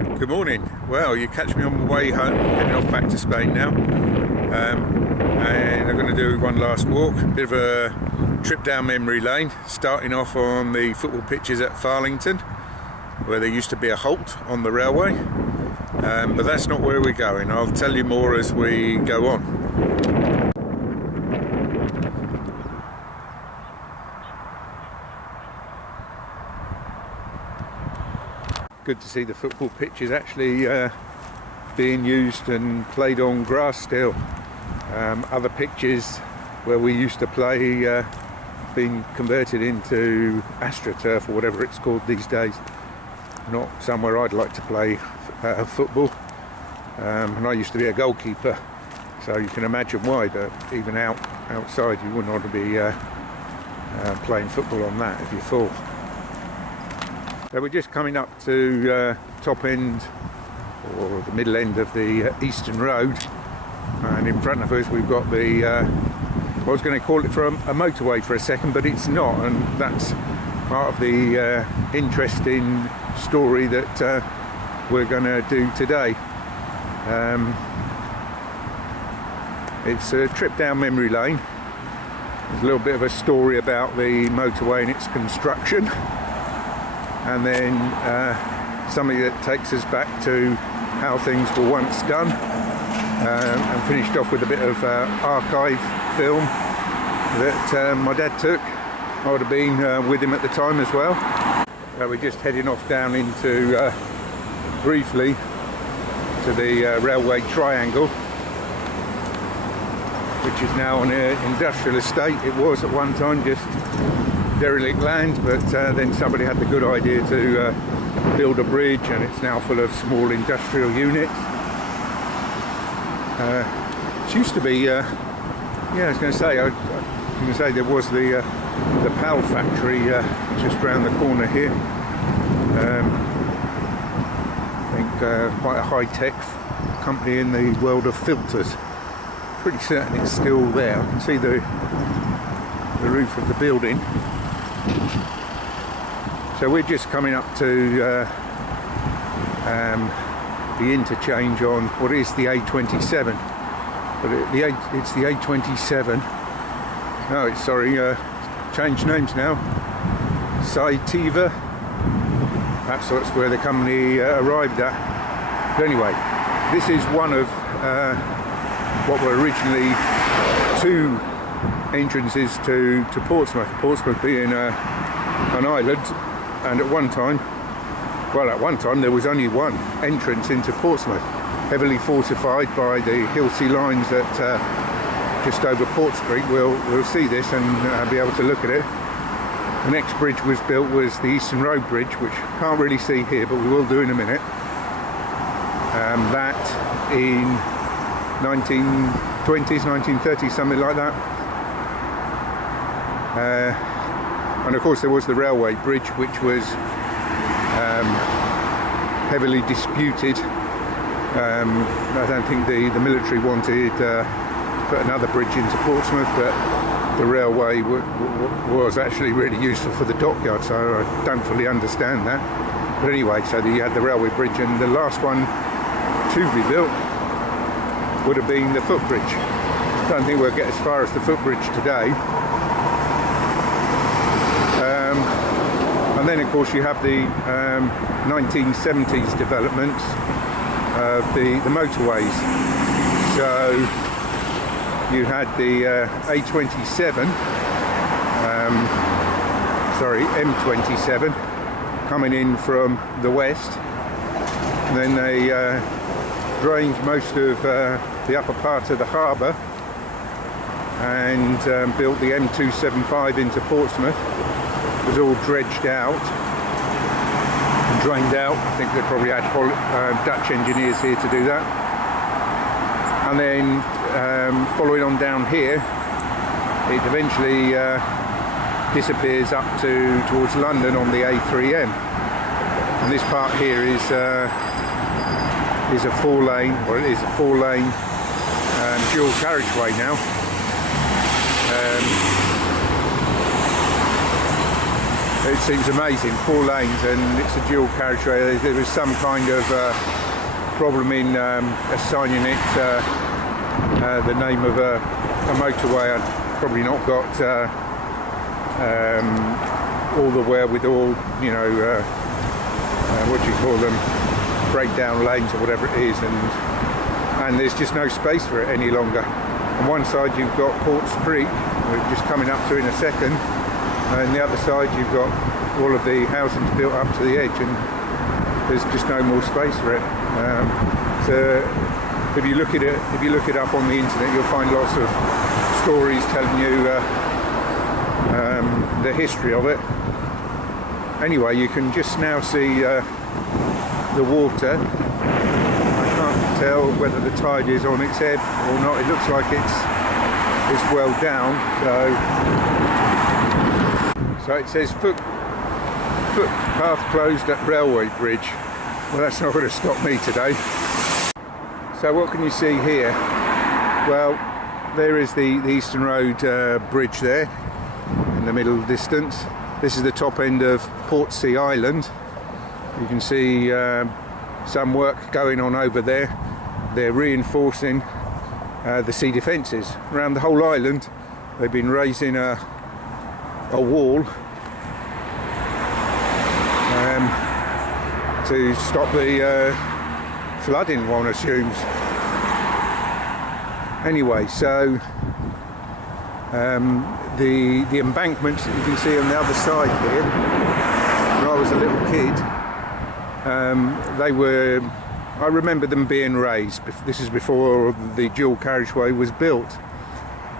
Good morning. Well, you catch me on my way home, heading off back to Spain now, and I'm going to do one last walk, bit of a trip down memory lane, starting off on the football pitches at Farlington, where there used to be a halt on the railway, but that's not where we're going. I'll tell you more as we go on. Good to see the football pitches actually being used and played on grass still. Other pitches where we used to play being converted into AstroTurf or whatever it's called these days. Not somewhere I'd like to play football, and I used to be a goalkeeper, so you can imagine why. But even outside you wouldn't want to be playing football on that if you fall. So we're just coming up to top end or the middle end of the Eastern Road, and in front of us we've got the I was going to call it a motorway for a second, but it's not, and that's part of the interesting story that we're going to do today. It's a trip down memory lane. There's a little bit of a story about the motorway and its construction, and then something that takes us back to how things were once done, and finished off with a bit of archive film that my dad took. I would have been with him at the time as well. We're just heading off down into briefly to the railway triangle, which is now an industrial estate. It was at one time just derelict land, but then somebody had the good idea to build a bridge, and it's now full of small industrial units. It used to be, I was going to say, there was the PAL factory just round the corner here. I think quite a high-tech company in the world of filters. Pretty certain it's still there. I can see the roof of the building. So we're just coming up to the interchange on what is the A27, but it's the A27. No, it's changed names now. Saitiva. Perhaps that's where the company arrived at. But anyway, this is one of what were originally two entrances to Portsmouth. Portsmouth being an island, and at one time there was only one entrance into Portsmouth, heavily fortified by the Hillsea lines that just over Portscreek. We'll see this and be able to look at it. The next bridge was built was the Eastern Road Bridge, which you can't really see here, but we will do in a minute. That in 1920s, 1930s, something like that. And of course there was the railway bridge, which was heavily disputed. I don't think the military wanted to put another bridge into Portsmouth, but the railway was actually really useful for the dockyard, so I don't fully understand that. But anyway, so you had the railway bridge, and the last one to be built would have been the footbridge. I don't think we'll get as far as the footbridge today. And then of course you have the 1970s developments of the motorways. So you had the M27 coming in from the west, and then they drained most of the upper part of the harbour and built the M275 into Portsmouth. It was all dredged out and drained out. I think they probably had Dutch engineers here to do that. And then following on down here, it eventually disappears up towards London on the A3M. And this part here is a 4-lane, or it is a 4-lane dual carriageway now. It seems amazing, 4 lanes, and it's a dual carriageway. There was some kind of problem in assigning it the name of a motorway. I'd probably not got all the wherewithal, you know, what do you call them, breakdown lanes or whatever it is, and there's just no space for it any longer. On one side you've got Portscreek, we're just coming up to in a second, and the other side you've got all of the housings built up to the edge, and there's just no more space for it. So if you look at it up on the internet, you'll find lots of stories telling you the history of it. Anyway, you can just now see the water. I can't tell whether the tide is on its head or not. It looks like it's well down. So it says footpath closed at railway bridge. Well, that's not going to stop me today. So what can you see here? Well, there is the Eastern Road bridge there in the middle distance. This is the top end of Portsea Island. You can see some work going on over there. They're reinforcing the sea defences around the whole island. They've been raising a wall to stop the flooding, one assumes. Anyway, so the embankments that you can see on the other side here, when I was a little kid, I remember them being raised. This is before the dual carriageway was built,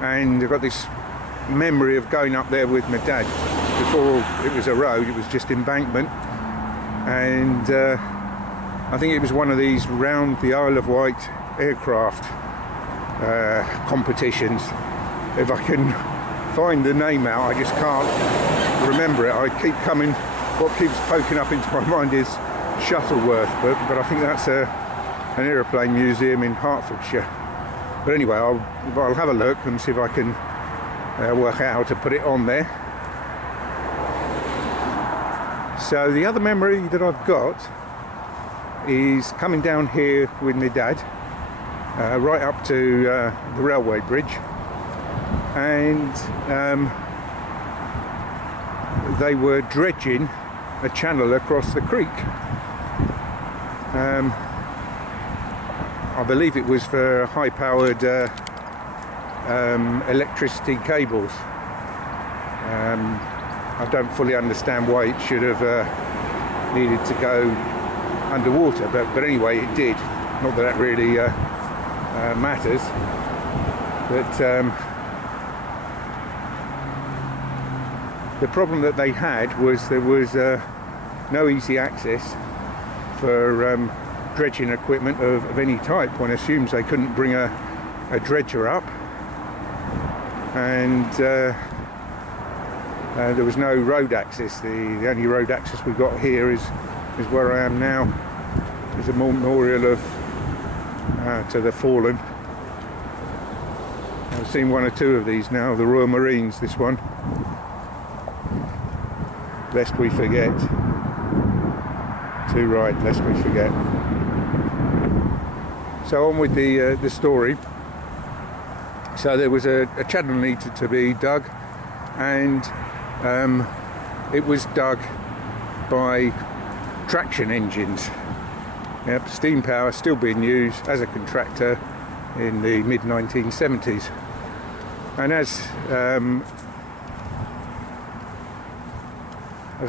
and I've got this memory of going up there with my dad. Before it was a road, it was just embankment, and I think it was one of these round the Isle of Wight aircraft competitions. If I can find the name out, I just can't remember it. What keeps poking up into my mind is Shuttleworth, but I think that's an aeroplane museum in Hertfordshire. But anyway, I'll have a look and see if I can work out how to put it on there. So the other memory that I've got is coming down here with my dad, right up to the railway bridge, and they were dredging a channel across the creek. I believe it was for high-powered electricity cables. I don't fully understand why it should have needed to go underwater, but anyway, it did. Not that that really matters, but the problem that they had was there was no easy access for dredging equipment of any type. One assumes they couldn't bring a dredger up, and there was no road access. The only road access we've got here is where I am now. There's a memorial of to the fallen. I've seen one or two of these now, the Royal Marines, this one. Lest we forget. Too right, lest we forget. So on with the story. So there was a channel needed to be dug, and it was dug by traction engines. Yep, steam power still being used as a contractor in the mid-1970s. And as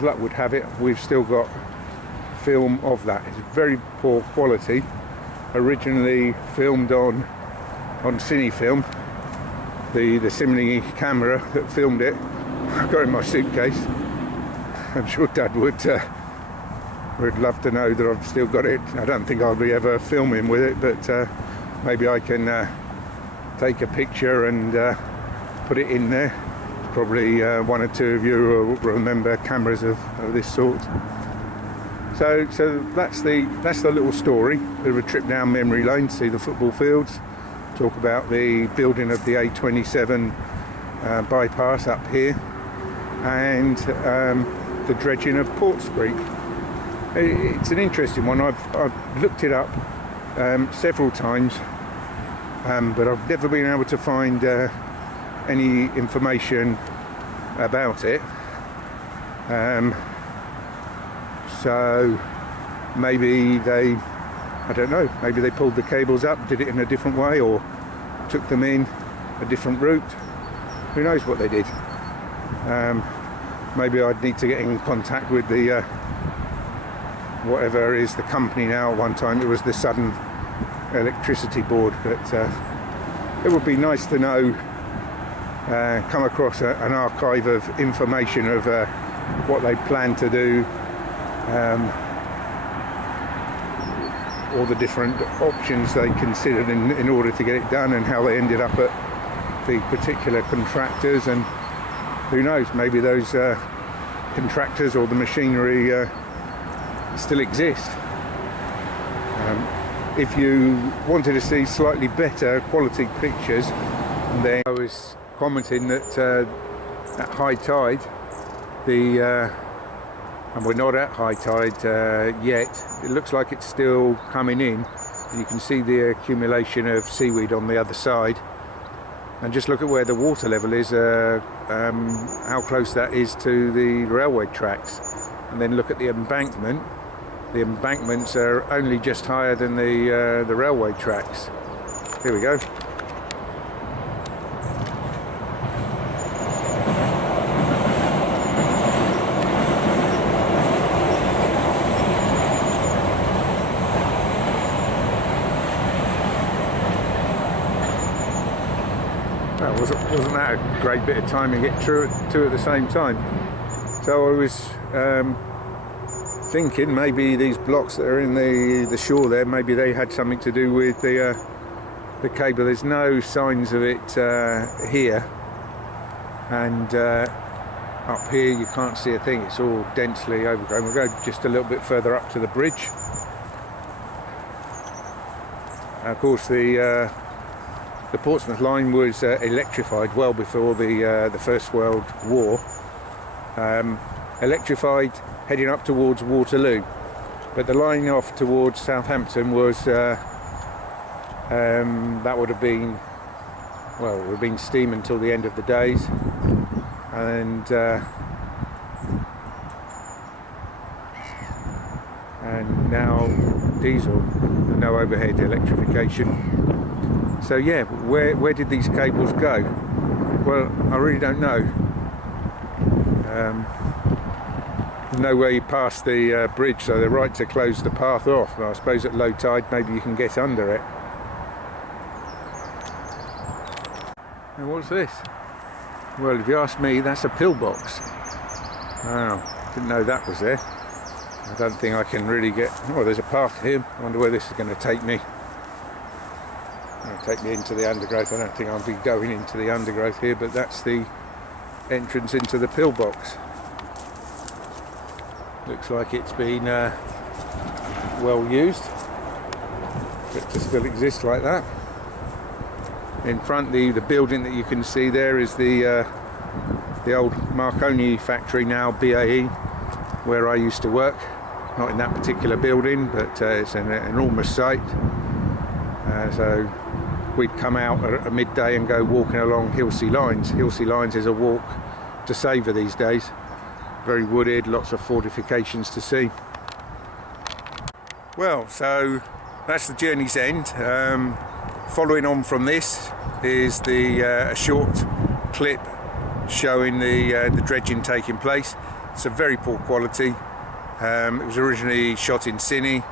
luck would have it, we've still got film of that. It's very poor quality. Originally filmed on cine film. The cine camera that filmed it, I've got it in my suitcase. I'm sure Dad would love to know that I've still got it. I don't think I'll be ever filming with it, but maybe I can take a picture and put it in there. Probably one or two of you will remember cameras of this sort. So that's the little story. Bit of a trip down memory lane to see the football fields. Talk about the building of the A27 bypass up here, and the dredging of Portscreek. It's an interesting one. I've looked it up several times, but I've never been able to find any information about it. So maybe I don't know, maybe they pulled the cables up, did it in a different way, or took them in a different route. Who knows what they did. Maybe I'd need to get in contact with the whatever is the company now. At one time it was the Southern Electricity Board, but it would be nice to know, come across an archive of information of what they plan to do, all the different options they considered in order to get it done, and how they ended up at the particular contractors. And who knows, maybe those contractors or the machinery still exist. If you wanted to see slightly better quality pictures, then I was commenting that at high tide, and we're not at high tide yet, it looks like it's still coming in. You can see the accumulation of seaweed on the other side, and just look at where the water level is, how close that is to the railway tracks, and then look at the embankment. The embankments are only just higher than the railway tracks. Here we go. Wasn't that a great bit of time to get through two at the same time? So I was thinking maybe these blocks that are in the shore there, maybe they had something to do with the cable. There's no signs of it here, and up here you can't see a thing. It's all densely overgrown. We'll go just a little bit further up to the bridge. Of course, the Portsmouth line was electrified well before the First World War. Electrified heading up towards Waterloo, but the line off towards Southampton was that would have been, well, it would have been steam until the end of the days, and now diesel, no overhead electrification. So yeah, where did these cables go? Well, I really don't know. No way past the bridge, so they're right to close the path off. Well, I suppose at low tide maybe you can get under it. And what's this? Well, if you ask me, that's a pillbox. Wow, didn't know that was there. I don't think I can really get... Oh, there's a path here. I wonder where this is going to take me. It'll take me into the undergrowth. I don't think I'll be going into the undergrowth here, but that's the entrance into the pillbox. Looks like it's been well used, but to still exist like that. In front, the building that you can see there is the old Marconi factory, now BAE, where I used to work. Not in that particular building, but it's an enormous site. So we'd come out at midday and go walking along Hilsea Lines. Hilsea Lines is a walk to savour these days. Very wooded, lots of fortifications to see. Well, so that's the journey's end. Following on from this is a short clip showing the dredging taking place. It's a very poor quality. It was originally shot in cine,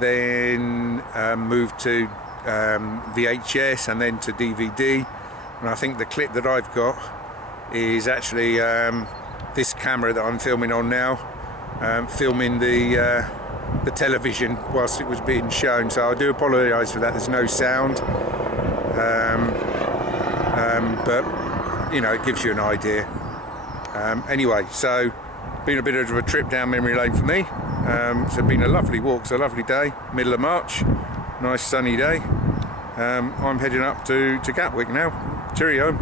then moved to VHS and then to DVD. And I think the clip that I've got is actually this camera that I'm filming on now, filming the television whilst it was being shown. So I do apologise for that. There's no sound, but you know, it gives you an idea. Anyway, so been a bit of a trip down memory lane for me. It's been a lovely walk. It's a lovely day, middle of March, nice sunny day. I'm heading up to Gatwick now. Cheerio.